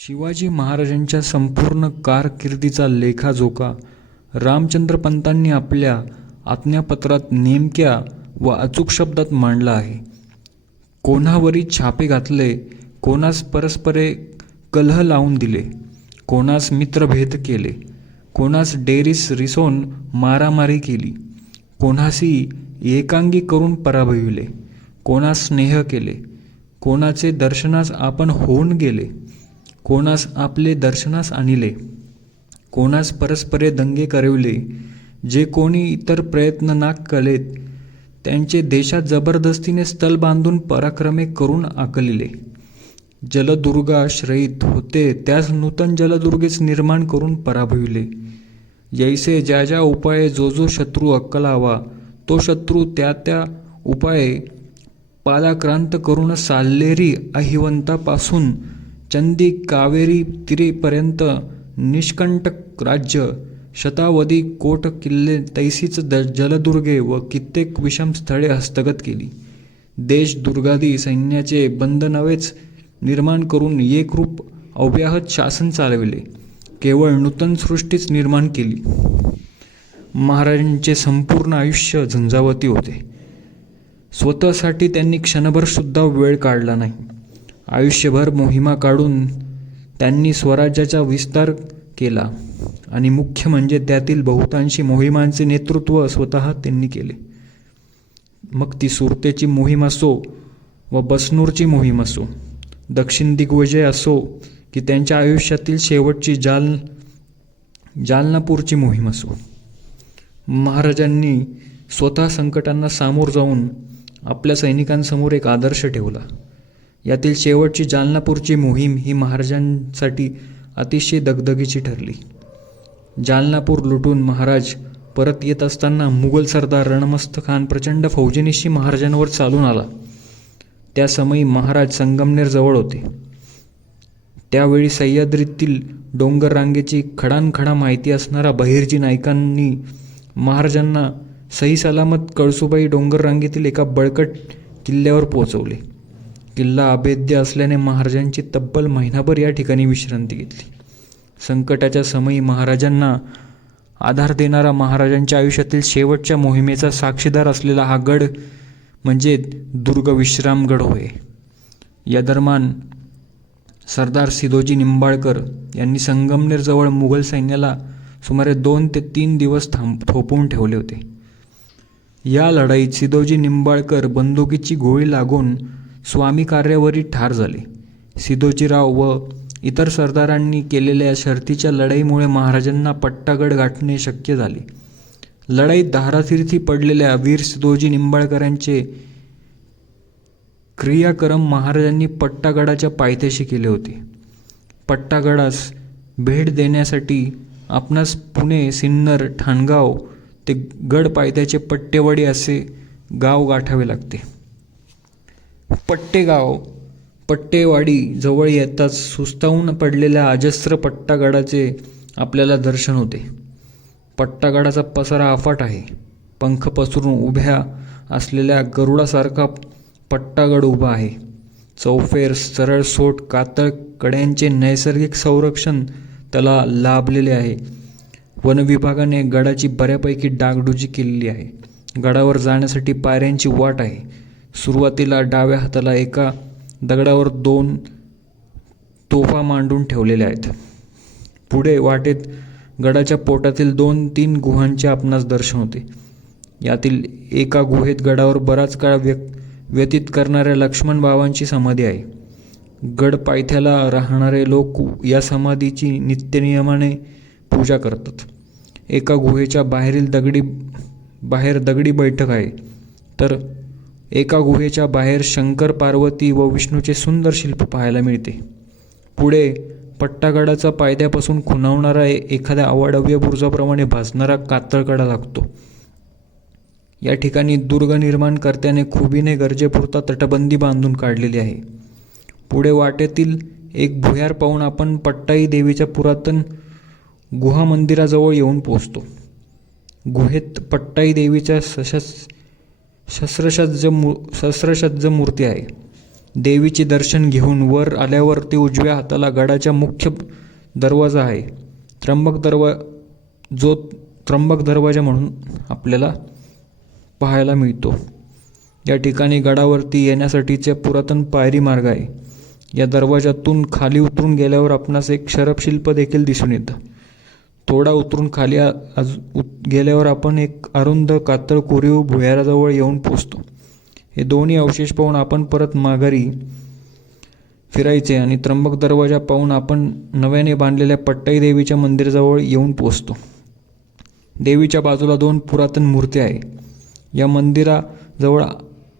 शिवाजी महाराजांच्या संपूर्ण कारकिर्दीचा लेखाजोखा रामचंद्र पंतांनी आपल्या आज्ञापत्रात नेमक्या व अचूक शब्दात मांडला आहे. कोणावरी छापे घातले कोणास परस्परे कलह लावून दिले कोणास मित्रभेद केले कोणास डेरीस रिसोन मारामारी केली कोणाशी एकांगी करून पराभविले कोणास स्नेह केले कोणाचे दर्शनास आपण होऊन गेले कोणास आपले दर्शनास आणिले कोणास परस्परे दंगे करविले जे कोणी इतर प्रयत्न ना कलेत त्यांचे देशात जबरदस्तीने स्थल बांधून पराक्रमे करून आकलिले. जलदुर्गाश्रयित होते त्यास नूतन जलदुर्गेच निर्माण करून पराभविले. जैसे ज्या ज्या उपाये जो जो शत्रू अक्कलावा तो शत्रू त्या त्या उपाये पालाक्रांत करून साल्लेरी अहिवंतापासून चंदी कावेरी तिरेपर्यंत निष्कंटक राज्य शतावधी कोट किल्ले तैसीच द जलदुर्गे व कित्येक विषम स्थळे हस्तगत केली. देश दुर्गादी सैन्याचे बंद नवेच निर्माण करून एकरूप अव्याहत शासन चालविले. केवळ नूतन सृष्टीच निर्माण केली. महाराजांचे संपूर्ण आयुष्य झंझावती होते. स्वतःसाठी त्यांनी क्षणभर सुद्धा वेळ काढला नाही. आयुष्यभर मोहिमा काढून त्यांनी स्वराज्याचा विस्तार केला. आणि मुख्य म्हणजे त्यातील बहुतांशी मोहिमांचे नेतृत्व स्वतः त्यांनी केले. मग ती सुरतेची मोहीम असो व बसनूरची मोहीम असो दक्षिण दिग्विजय असो की त्यांच्या आयुष्यातील शेवटची जाल जालनापूरची मोहीम असो. महाराजांनी स्वतः संकटांना सामोर जाऊन आपल्या सैनिकांसमोर एक आदर्श ठेवला. यातील शेवटची जालनापूरची मोहीम ही महाराजांसाठी अतिशय दगदगीची ठरली. जालनापूर लुटून महाराज परत येत असताना मुघल सरदार रणमस्त खान प्रचंड फौजनिशी महाराजांवर चालून आला. त्या समयी महाराज संगमनेरजवळ होते. त्यावेळी सह्याद्रीतील डोंगर रांगेची खडानखडा माहिती असणारा बहिर्जी नायकांनी महाराजांना सही सलामत कळसुबाई डोंगर रांगेतील एका बळकट किल्ल्यावर पोहोचवले. किल्ला अभेद्य असल्याने महाराजांची तब्बल महिनाभर या ठिकाणी विश्रांती घेतली. संकटाच्या समयी महाराजांना आधार देणारा महाराजांच्या आयुष्यातील शेवटच्या मोहिमेचा साक्षीदार असलेला हा गड म्हणजे दुर्ग विश्रामगड होय. या दरम्यान सरदार सिदोजी निंबाळकर यांनी संगमनेरजवळ मुघल सैन्याला सुमारे दोन ते तीन दिवस थांब थोपवून ठेवले होते. या लढाईत सिदोजी निंबाळकर बंदुकीची गोळी लागून स्वामी कार्यावरी ठार झाले. सिदोजीराव व इतर सरदारांनी केलेल्या शर्तीच्या लढाईमुळे महाराजांना पट्टागड गाठणे शक्य झाले. लढाईत धारातीर्थी पडलेल्या वीर सिदोजी निंबाळकरांचे क्रियाक्रम महाराजांनी पट्टागडाच्या पायथ्याशी केले होते. पट्टागडास भेट देण्यासाठी आपणास पुणे सिन्नर ठाणगाव ते गड पायथ्याचे पट्टेवाडी असे गाव गाठावे लागते. पट्टेगाव पट्टेवाडी जवळ येताच सुस्तावून पडलेल्या अजस्र पट्टागडाचे आपल्याला दर्शन होते. पट्टागडाचा पसारा अफाट आहे. पंख पसरून उभ्या असलेल्या गरुडासारखा पट्टागड उभा आहे. चौफेर सरळ सोट कातळ कड्यांचे नैसर्गिक संरक्षण त्याला लाभलेले आहे. वनविभागाने गडाची बऱ्यापैकी डागडुजी केलेली आहे. गडावर जाण्यासाठी पायऱ्यांची वाट आहे. सुरुवातीला डाव्या हाताला एका दगडावर दोन तोफा मांडून ठेवलेल्या आहेत. पुढे वाटेत गडाच्या पोटातील दोन तीन गुहांचे आपणास दर्शन होते. यातील एका गुहेत गडावर बराच काळ व्य व्यतीत करणाऱ्या लक्ष्मण बाबांची समाधी आहे. गड पायथ्याला राहणारे लोक या समाधीची नित्यनियमाने पूजा करतात. एका गुहेच्या बाहेरील दगडी बाहेर दगडी बैठक आहे. तर एका गुहेच्या बाहेर शंकर पार्वती व विष्णूचे सुंदर शिल्प पाहायला मिळते. पुढे पट्टागडाचा पायद्यापासून खुणावणारा एखाद्या अवाढव्य बुरुजाप्रमाणे भासणारा कातळकडा लागतो. या ठिकाणी दुर्ग निर्माणकर्त्याने खुबीने गरजेपुरता तटबंदी बांधून काढलेली आहे. पुढे वाटेतील एक भुयार पाहून आपण पट्टाई देवीच्या पुरातन गुहा मंदिराजवळ येऊन पोचतो गुहेत पट्टाई देवीच्या सशस शस्त्रसज्ज मू शस्त्रसज्ज मूर्ती आहे. देवीचे दर्शन घेऊन वर आल्यावर ते उजव्या हाताला गडाच्या मुख्य दरवाजा आहे. त्र्यंबक दरवा जो त्र्यंबक दरवाजा म्हणून आपल्याला पाहायला मिळतो. या ठिकाणी गडावरती येण्यासाठीचे पुरातन पायरी मार्ग आहे. या दरवाजातून खाली उतरून गेल्यावर आपणास एक शरपशिल्प देखील दिसून येतं. थोडा उतरून खाली आ- आज उत गेल्यावर आपण एक अरुंद कातळ कोरीव भुयाराजवळ येऊन पोचतो. हे दोन्ही अवशेष पाहून आपण परत माघारी फिरायचे आणि त्र्यंबक दरवाजा पाहून आपण नव्याने बांधलेल्या पट्टाई देवीच्या मंदिराजवळ येऊन पोचतो. देवीच्या बाजूला दोन पुरातन मूर्ती आहे. या मंदिराजवळ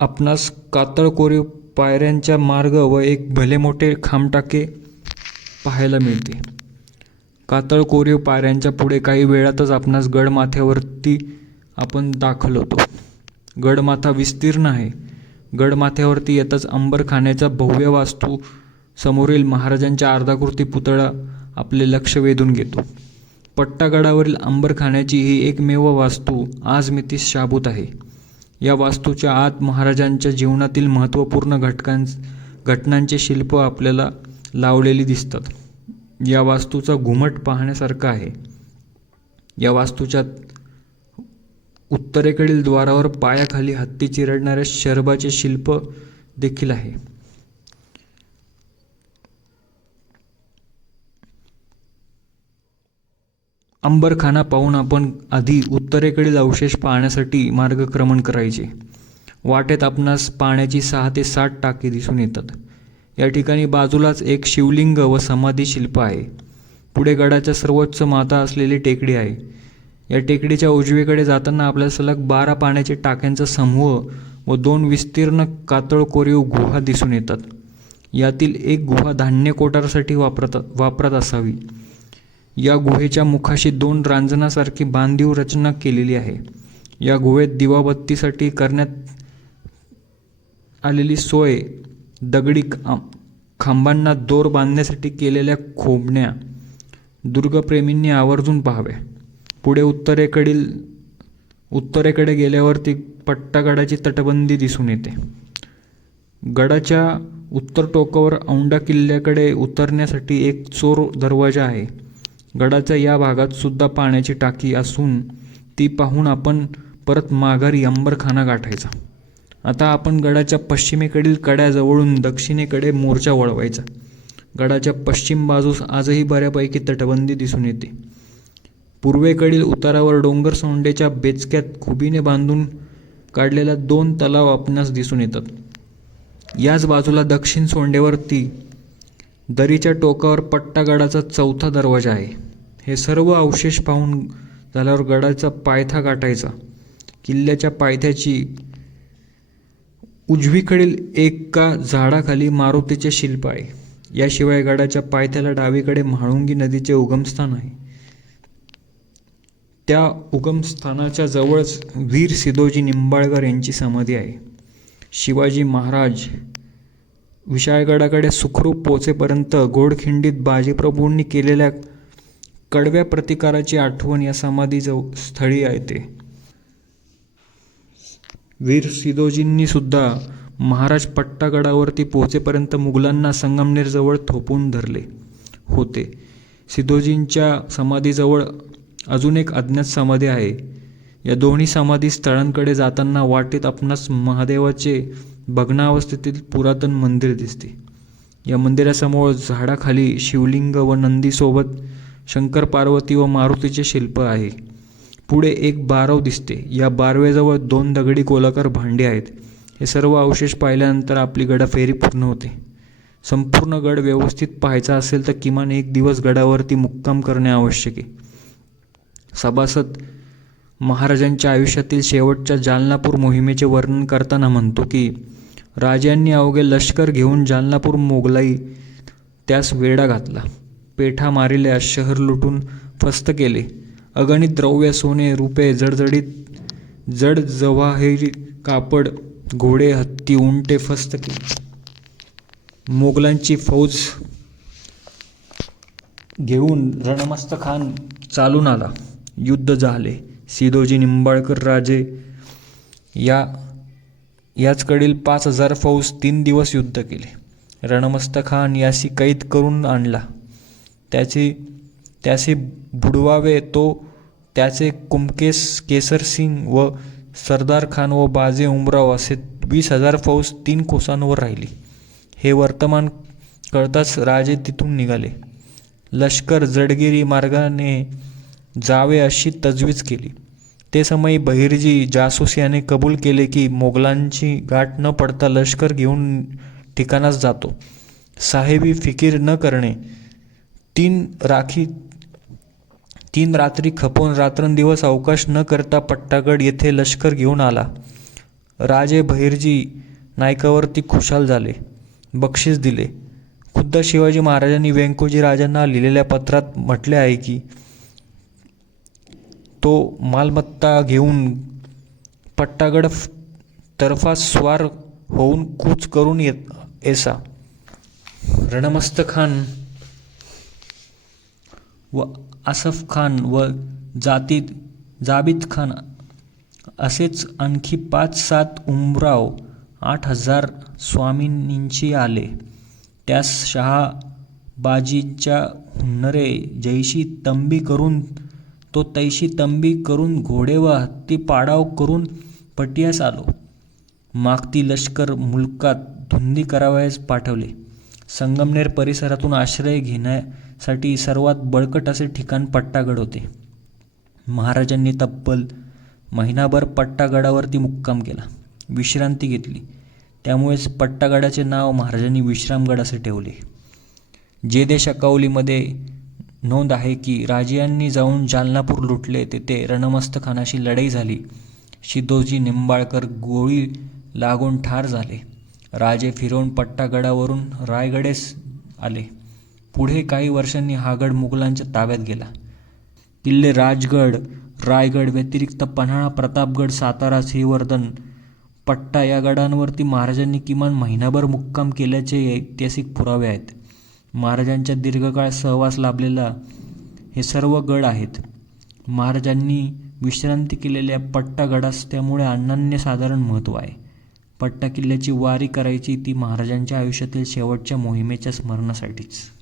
आपणास कातळ कोरीव पायऱ्यांचा मार्ग व एक भले मोठे खामटाके पाहायला मिळते. कातळ कोरीव पायऱ्यांच्या पुढे काही वेळातच आपणास गडमाथ्यावरती आपण दाखल होतो गडमाथा विस्तीर्ण आहे. गडमाथ्यावरती येताच अंबरखान्याचा भव्य वास्तू समोरील महाराजांच्या अर्धाकृती पुतळा आपले लक्ष वेधून घेतो. पट्टागडावरील अंबरखान्याची ही एकमेव वास्तू आज मितीस शाबूत आहे. या वास्तूच्या आत महाराजांच्या जीवनातील महत्त्वपूर्ण घटकां घटनांचे शिल्प आपल्याला लावलेली दिसतात. या वास्तूचा घुमट पाहण्यासारखा आहे. या वास्तूच्या उत्तरेकडील द्वारावर पायाखाली हत्ती चिरडणाऱ्या शरबाचे शिल्प देखील आहे. अंबरखाना पाहून आपण आधी उत्तरेकडील अवशेष पाहण्यासाठी मार्गक्रमण करायचे. वाटेत आपणास पाण्याची सहा ते सात टाके दिसून येतात. या ठिकाणी बाजूलाच एक शिवलिंग व समाधी शिल्प आहे. पुढे गडाच्या सर्वोच्च माता असलेली टेकडी आहे. या टेकडीच्या उजवीकडे जाताना आपल्याला सलग बारा पाण्याचे टाक्यांचा समूह व दोन विस्तीर्ण कातळ कोरीव गुहा दिसून येतात. यातील एक गुहा धान्य कोटारसाठी वापरत वापरत असावी. या गुहेच्या मुखाशी दोन रांजणासारखी बांधीव रचना केलेली आहे. या गुहेत दिवाबत्तीसाठी करण्यात आलेली सोय दगडी खांबांना दोर बांधण्यासाठी केलेल्या खोबण्या दुर्गप्रेमींनी आवर्जून पाहावे. पुढे उत्तरेकडील उत्तरेकडे गेल्यावरती पट्टागडाची तटबंदी दिसून येते. गडाच्या उत्तर टोकावर औंडा किल्ल्याकडे उतरण्यासाठी एक चोर दरवाजा आहे. गडाच्या या भागात सुद्धा पाण्याची टाकी असून ती पाहून आपण परत माघारी अंबरखाना गाठायचा. आता आपण गडाच्या पश्चिमेकडील कड्याजवळून दक्षिणेकडे मोर्चा वळवायचा. गडाच्या पश्चिम बाजूस आजही बऱ्यापैकी तटबंदी दिसून येते. पूर्वेकडील उतारावर डोंगर सोंडेच्या बेचक्यात खुबीने बांधून काढलेल्या दोन तलाव आपणास दिसून येतात. याच बाजूला दक्षिण सोंडेवरती दरीच्या टोकावर पट्टागडाचा चौथा दरवाजा आहे. हे सर्व अवशेष पाहून झाल्यावर गडाचा पायथा गाठायचा. किल्ल्याच्या पायथ्याची उजवीकडील एका झाडाखाली मारुतीचे शिल्प आहे. याशिवाय गडाच्या पायथ्याला डावीकडे म्हाळुंगी नदीचे उगमस्थान आहे. त्या उगमस्थानाच्या जवळच वीर सिदोजी निंबाळकर यांची समाधी आहे. शिवाजी महाराज विशाळगडाकडे सुखरूप पोचेपर्यंत घोडखिंडीत बाजीप्रभूंनी केलेल्या कडव्या प्रतिकाराची आठवण या समाधी जव स्थळी येते. वीर सिदोजींनी सुद्धा महाराज पट्टागडावरती पोहोचेपर्यंत मुघलांना संगमनेरजवळ थोपवून धरले होते. सिदोजींच्या समाधीजवळ अजून एक अज्ञात समाधी आहे. या दोन्ही समाधी स्थळांकडे जाताना वाटेत आपणास महादेवाचे भग्नावस्थेतील पुरातन मंदिर दिसते. या मंदिरासमोर झाडाखाली शिवलिंग व नंदीसोबत शंकर पार्वती व मारुतीचे शिल्प आहे. पुढे एक बारव दिसते. या बारवेजवळ दोन दगडी गोलाकार भांडे आहेत. हे सर्व अवशेष पाहिल्यानंतर आपली गडाफेरी पूर्ण होते. संपूर्ण गड व्यवस्थित पाहायचा असेल तर किमान एक दिवस गडावरती मुक्काम करणे आवश्यक आहे. सभासद महाराजांच्या आयुष्यातील शेवटच्या जालनापूर मोहिमेचे वर्णन करताना म्हणतो की राजांनी अवघे लष्कर घेऊन जालनापूर मोगलाई त्यास वेढा घातला. पेठा मारिल्यास शहर लुटून फस्त केले. अगणित द्रव्य सोने रुपे जडजडीत जड जवाहेरी कापड घोडे हत्ती उंटे फस्त केले. मोगलांची फौज घेऊन रणमस्त खान चालून आला. युद्ध झाले. सिदोजी निंबाळकर राजे या याचकडील पाच हजार फौज तीन दिवस युद्ध केले. रणमस्त खान यासी कैद करून आणला. त्याची त्याचे बुडवावे तो त्याचे कुमकेस केसर सिंग व सरदार खान व बाजे उमराव असे वीस हजार फौज तीन कोसांवर राहिली. हे वर्तमान कळताच राजे तिथून निघाले. लष्कर जडगिरी मार्गाने जावे अशी तजवीज केली. ते समयी बहिर्जी जासूस याने कबूल केले की मोगलांची गाठ न पडता लष्कर घेऊन ठिकाणास जातो. साहेबी फिकीर न करणे तीन राखी तीन रात्री खपून रात्रंदिवस अवकाश न करता पट्टागड येथे लष्कर घेऊन आला. राजे बहिर्जी नायकावरती खुशाल झाले. बक्षीस दिले. खुद्द शिवाजी महाराजांनी व्यंकोजी राजांना लिहिलेल्या पत्रात म्हटले आहे की तो मालमत्ता घेऊन पट्टागड तर्फा स्वार होऊन कूच करून येत येसा. रणमस्त खान व आसफ खान व जातीत जाबित खान असेच आणखी पाच सात उमराव आठ हजार स्वामिनींची आले. त्यास शहाबाजीच्या हुन्नरे जैशी तंबी करून तो तैशी तंबी करून घोडे व हत्ती पाडाव करून पटियास आलो. मागती लष्कर मुलकात धुंदी करावयास पाठवले. संगमनेर परिसरातून आश्रय घेण्यासाठी सर्वात बळकट असे ठिकाण पट्टागड होते. महाराजांनी तब्बल महिनाभर पट्टागडावरती मुक्काम केला. विश्रांती घेतली. त्यामुळेच पट्टागडाचे नाव महाराजांनी विश्रामगड असे ठेवले. जे देश अकावलीमध्ये नोंद आहे की राजियांनी जाऊन जालनापूर लुटले तेथे रणमस्त खानाशी लढाई झाली. शिदोजी निंबाळकर गोळी लागून ठार झाले. राजे फिरवून पट्टागडावरून रायगडेस आले. पुढे काही वर्षांनी हा गड मुघलांच्या ताब्यात गेला. किल्ले राजगड रायगड व्यतिरिक्त पन्हाळा प्रतापगड सातारा श्रीवर्धन पट्टा या गडांवरती महाराजांनी किमान महिनाभर मुक्काम केल्याचे ऐतिहासिक पुरावे आहेत. महाराजांच्या दीर्घकाळ सहवास लाभलेला हे सर्व गड आहेत. महाराजांनी विश्रांती केलेल्या पट्टागडास त्यामुळे अनन्यसाधारण महत्त्व आहे. पट्टा किल्ल्याची वारी करायची ती महाराजांच्या आयुष्यातील शेवटच्या मोहिमेच्या स्मरणासाठीच.